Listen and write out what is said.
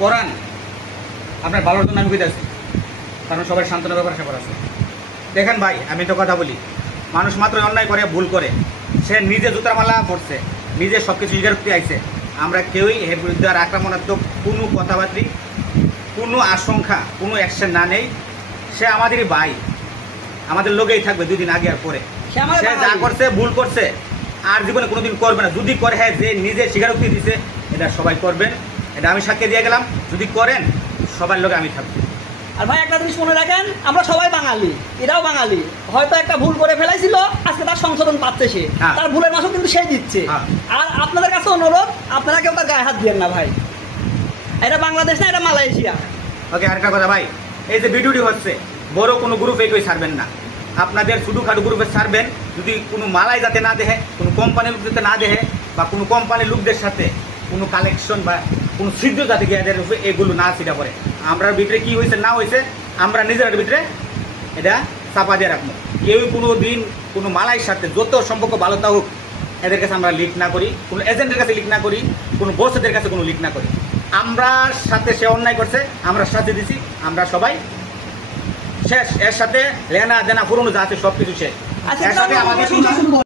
পড়ান আপনার ভালোর জন্য আমি বুঝতে আছি, কারণ সবাই সান্ত্বনা ব্যাপার স্যাপার আছে। দেখেন ভাই, আমি তো কথা বলি, মানুষ মাত্র অন্যায় করে, ভুল করে, সে নিজে জুতার মালা পড়ছে, নিজে সব কিছু স্বীকারোক্তি আইছে। আমরা কেউই এর বিরুদ্ধে আর আক্রমণাত্মক কোনো কথাবার্তা, কোনো আশঙ্কা, কোনো অ্যাকশন না নেই। সে আমাদেরই ভাই, আমাদের লোকেই থাকবে 2 দিন আগে আর পরে। সে যা করছে ভুল করছে, আর জীবনে কোনোদিন করবে না। যদি করে, হ্যাঁ, যে নিজে স্বীকারোক্তি দিছে, এটা সবাই করবেন, এটা আমি সাক্ষী দিয়ে গেলাম। যদি করেন, সবার লোকে আমি থাকবো। আর ভাই একটা জিনিস মনে রাখেন, আমরা সবাই বাঙালি, এরাও বাঙালি। হয়তো একটা ভুল করে ফেলাইছিল, আজকে তার সংশোধন পাচ্ছে সে, তার ভুলের মাসও কিন্তু সেই দিচ্ছে। আর আপনাদের কাছে অনুরোধ, আপনারা কেউ তার গায়ে হাত দিয়েন না ভাই। এটা বাংলাদেশ না, এটা মালয়েশিয়া। ওকে, আরেকটা কথা ভাই, এই যে ভিডিওটি হচ্ছে, বড় কোনো গ্রুপে কেউ ছাড়বেন না। আপনাদের ছোটোখাটো গ্রুপে ছাড়বেন, যদি কোনো মালাই যাতে না দেখে, কোনো কোম্পানির লোক যাতে না দেখে, বা কোনো কোম্পানির লোকদের সাথে কোনো কালেকশন বা কোনো ছিদ্র যাতে গিয়ে এগুলো না ছিটা পড়ে। আমরা ভিতরে কী হয়েছে না হয়েছে, আমরা নিজের ভিতরে এটা চাপা দিয়ে রাখবো। কেউ কোনো দিন কোনো মালাইয়ের সাথে যত সম্পর্ক ভালো তা হোক, এদের কাছে আমরা লিক না করি, কোনো এজেন্টের কাছে লিক না করি, কোনো বসেদের কাছে কোনো লিক না করি। আমরা সাথে সে অন্যায় করছে, আমরা সাথে দিছি, আমরা সবাই শেষ। এর সাথে লেনা দেনা পুরনো যা আছে সব কিছু শেষ। এর সাথে আমাদের